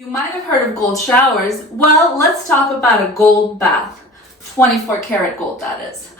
You might have heard of gold showers. Well, let's talk about a gold bath. 24 karat gold, that is.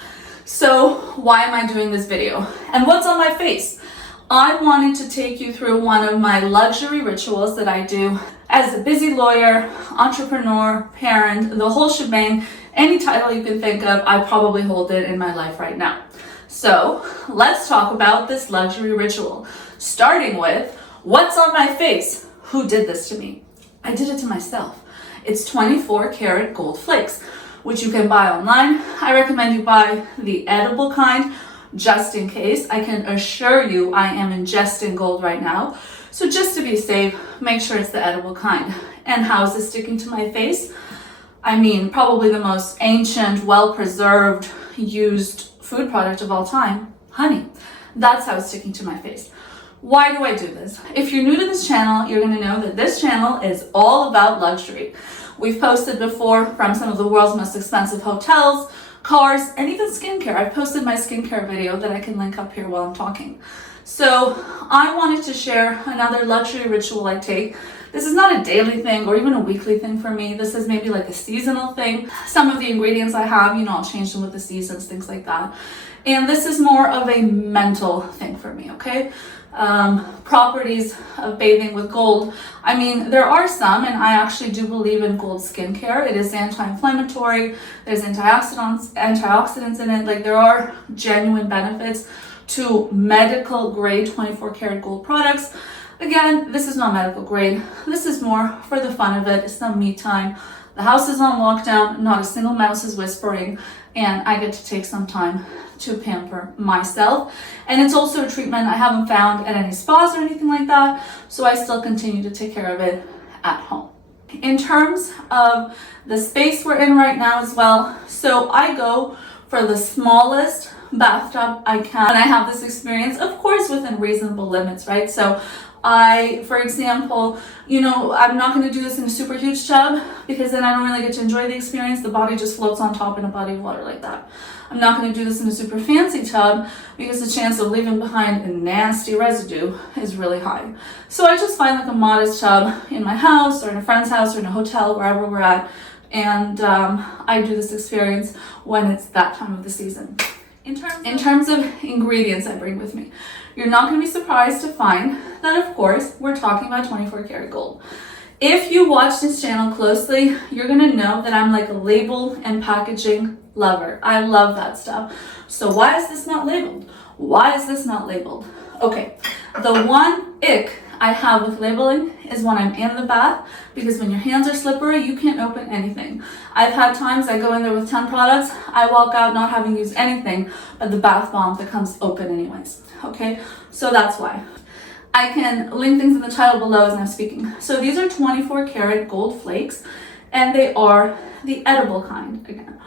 So why am I doing this video? And what's on my face? I wanted to take you through one of my luxury rituals that I do as a busy lawyer, entrepreneur, parent, the whole shebang. Any title you can think of, I probably hold it in my life right now. So let's talk about this luxury ritual, starting with what's on my face. Who did this to me? I did it to myself. It's 24 karat gold flakes, which you can buy online. I recommend you buy the edible kind, just in case. I can assure you I am ingesting gold right now. So just to be safe, make sure it's the edible kind. And how is this sticking to my face? I mean, probably the most ancient, well-preserved, used food product of all time, honey. That's how it's sticking to my face. Why do I do this? If you're new to this channel, you're going to know that this channel is all about luxury. We've posted before from some of the world's most expensive hotels, cars, and even skincare. I've posted my skincare video that I can link up here while I'm talking. So I wanted to share another luxury ritual I take. This is not a daily thing or even a weekly thing for me. This is maybe like a seasonal thing. Some of the ingredients I have, I'll change them with the seasons, things like that. And this is more of a mental thing for me, okay? Properties of bathing with gold. I mean, there are some, and I actually do believe in gold skincare. It is anti-inflammatory. There's antioxidants in it. Like, there are genuine benefits to medical grade 24 karat gold products. Again, this is not medical grade. This is more for the fun of it. It's not me time. The house is on lockdown. Not a single mouse is whispering, and I get to take some time to pamper myself. And it's also a treatment I haven't found at any spas or anything like that, so I still continue to take care of it at home. In terms of the space we're in right now as well, so I go for the smallest bathtub I can. And I have this experience, of course, within reasonable limits, right? So for example, I'm not going to do this in a super huge tub because then I don't really get to enjoy the experience. The body just floats on top in a body of water like that. I'm not going to do this in a super fancy tub because the chance of leaving behind a nasty residue is really high. So I just find like a modest tub in my house or in a friend's house or in a hotel, wherever we're at. And I do this experience when it's that time of the season. In terms of ingredients I bring with me, you're not going to be surprised to find that, of course, we're talking about 24 karat gold. If you watch this channel closely, you're going to know that I'm like a label and packaging lover. I love that stuff. So why is this not labeled? Why is this not labeled? Okay, the one ick I have with labeling is when I'm in the bath, because when your hands are slippery, you can't open anything. I've had times I go in there with 10 products, I walk out not having used anything but the bath bomb that comes open anyways. Okay, so that's why. I can link things in the title below as I'm speaking. So these are 24 karat gold flakes, and they are the edible kind again.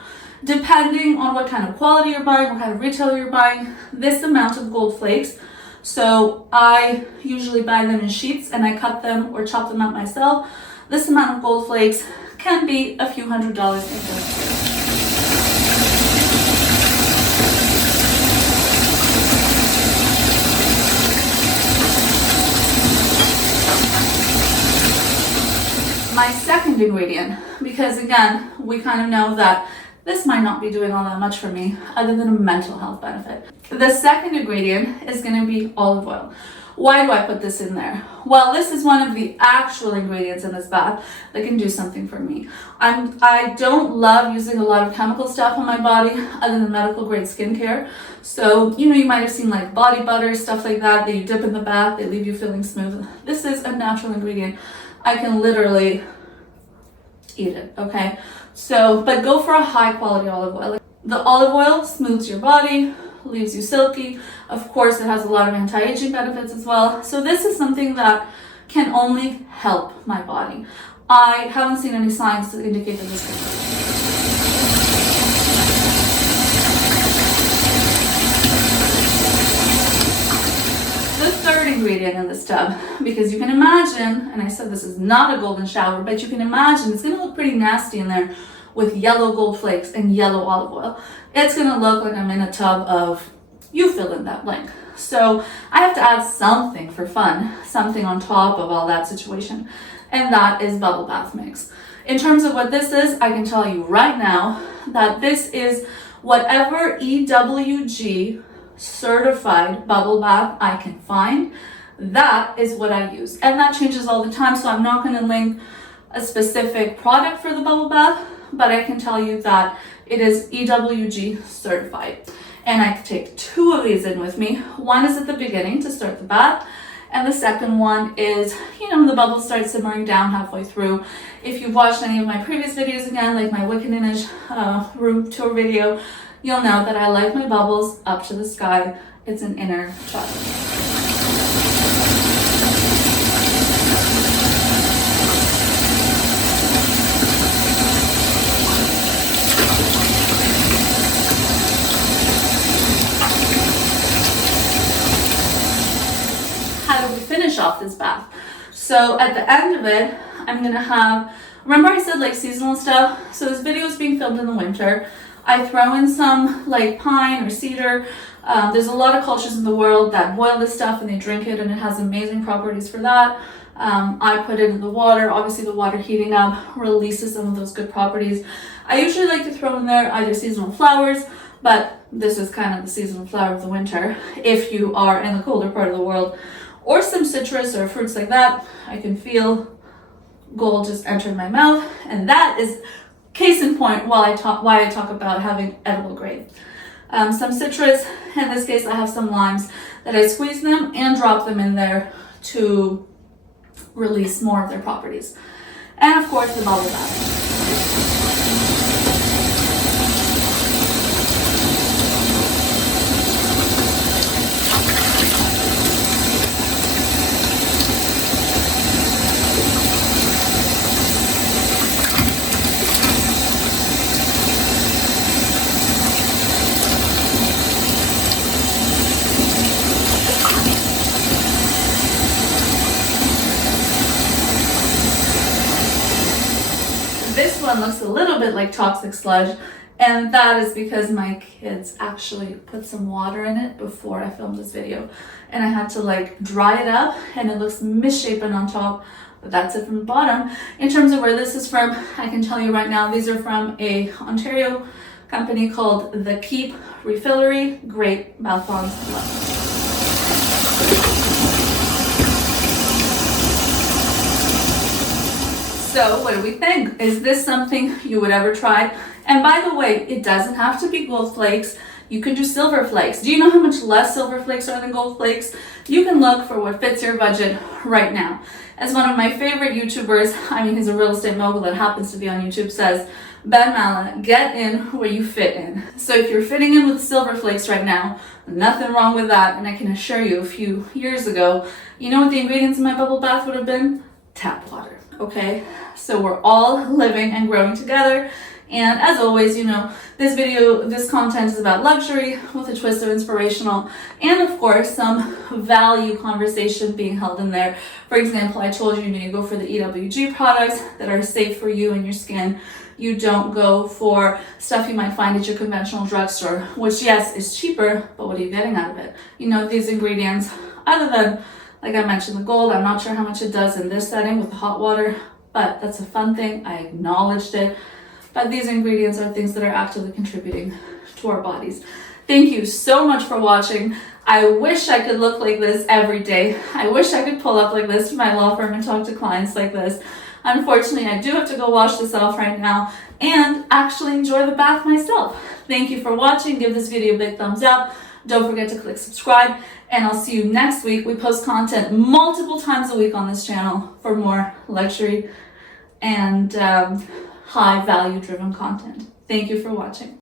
Depending on what kind of quality you're buying, what kind of retailer you're buying, this amount of gold flakes. So I usually buy them in sheets and I cut them or chop them up myself. This amount of gold flakes can be a few $100 difference. My second ingredient, because again, we kind of know that this might not be doing all that much for me other than a mental health benefit. The second ingredient is going to be olive oil. Why do I put this in there? Well, this is one of the actual ingredients in this bath that can do something for me. I don't love using a lot of chemical stuff on my body other than medical grade skincare. So, you might have seen like body butter, stuff like that you dip in the bath, they leave you feeling smooth. This is a natural ingredient. I can literally eat it, okay? So, but go for a high quality olive oil. The olive oil smooths your body, leaves you silky. Of course, it has a lot of anti-aging benefits as well. So this is something that can only help my body. I haven't seen any signs to indicate that this can help. The third ingredient in this tub, because you can imagine, and I said this is not a golden shower, but you can imagine it's going to look pretty nasty in there with yellow gold flakes and yellow olive oil. It's going to look like I'm in a tub of, you fill in that blank. So I have to add something for fun, something on top of all that situation. and that is bubble bath mix. In terms of what this is, I can tell you right now that this is whatever EWG certified bubble bath I can find. That is what I use, and that changes all the time, so I'm not going to link a specific product for the bubble bath, but I can tell you that it is EWG certified. And I take 2 of these in with me. One is at the beginning to start the bath, and the second one is, the bubbles start simmering down halfway through. If you've watched any of my previous videos again, like my Wickedinish room tour video, you'll know that I like my bubbles up to the sky. It's an inner trust. How do we finish off this bath? So at the end of it, I'm gonna have, remember I said like seasonal stuff? So this video is being filmed in the winter. I throw in some like pine or cedar. There's a lot of cultures in the world that boil this stuff and they drink it, and it has amazing properties for that. I put it in the water. Obviously the water heating up releases some of those good properties. I usually like to throw in there either seasonal flowers, but this is kind of the seasonal flower of the winter if you are in the colder part of the world, or some citrus or fruits like that. I can feel gold just enter my mouth, and that is case in point why I talk about having edible grade. Some citrus, in this case I have some limes that I squeeze them and drop them in there to release more of their properties. And of course the bubble bath. This one looks a little bit like toxic sludge, and that is because my kids actually put some water in it before I filmed this video, and I had to like dry it up, and it looks misshapen on top, but that's it from the bottom. In terms of where this is from, I can tell you right now, these are from a Ontario company called The Keep Refillery. Great bath bombs. So what do we think? Is this something you would ever try? And by the way, it doesn't have to be gold flakes. You can do silver flakes. Do you know how much less silver flakes are than gold flakes? You can look for what fits your budget right now. As one of my favorite YouTubers, he's a real estate mogul that happens to be on YouTube, says, Pamela, get in where you fit in. So if you're fitting in with silver flakes right now, nothing wrong with that. And I can assure you, a few years ago, you know what the ingredients in my bubble bath would have been? Tap water. Okay, so we're all living and growing together. And as always, this content is about luxury with a twist of inspirational, and of course some value conversation being held in there. For example, I told you, you go for the EWG products that are safe for you and your skin. You don't go for stuff you might find at your conventional drugstore, which yes, is cheaper, but what are you getting out of it? These ingredients, other than, like I mentioned, the gold, I'm not sure how much it does in this setting with the hot water, but that's a fun thing. I acknowledged it. But these ingredients are things that are actively contributing to our bodies. Thank you so much for watching. I wish I could look like this every day. I wish I could pull up like this to my law firm and talk to clients like this. Unfortunately, I do have to go wash this off right now and actually enjoy the bath myself. Thank you for watching. Give this video a big thumbs up. Don't forget to click subscribe, and I'll see you next week. We post content multiple times a week on this channel for more luxury and high value driven content. Thank you for watching.